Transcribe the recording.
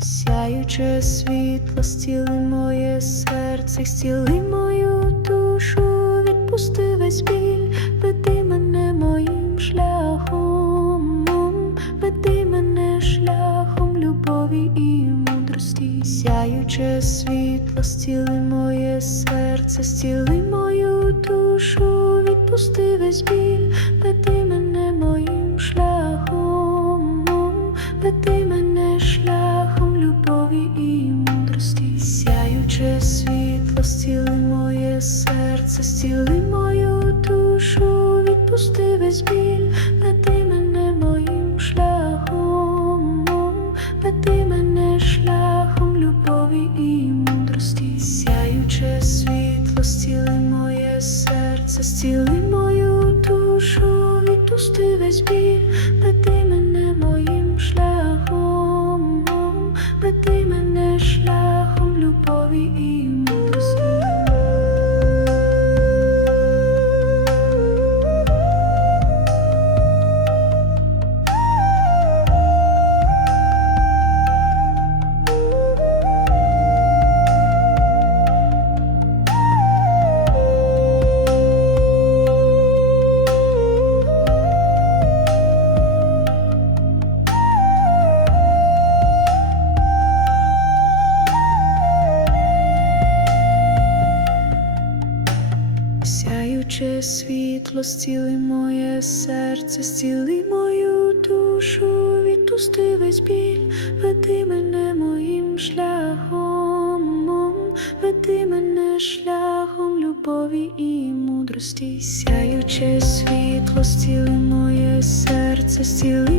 Сяюче світло, стіли моє серце, стіли мою душу, відпусти весь біль, веди мене моїм шляхом, веди мене шляхом любові і мудрості. Сяюче світло, стіли моє серце, стіли мою душу, відпусти весь біль, веди мене моїм шляхом, веди мене шляхом любові і мудрості. Сяюче світло, стіли моє серце, стіли мою душу, відпусти весь біль, веди мене моїм шляхом, веди мене шляхом любові і мудрості. Сяюче світло, стіли моє серце, стіли мою душу, відпусти весь біль, веди мене моїм шляхом, шляхом любові і світло, зціли моє серце, зціли мою душу, відпусти весь біль, веди мене моїм шляхом, веди мене шляхом любові і мудрості. Сяюче світло, зціли моє серце, стіли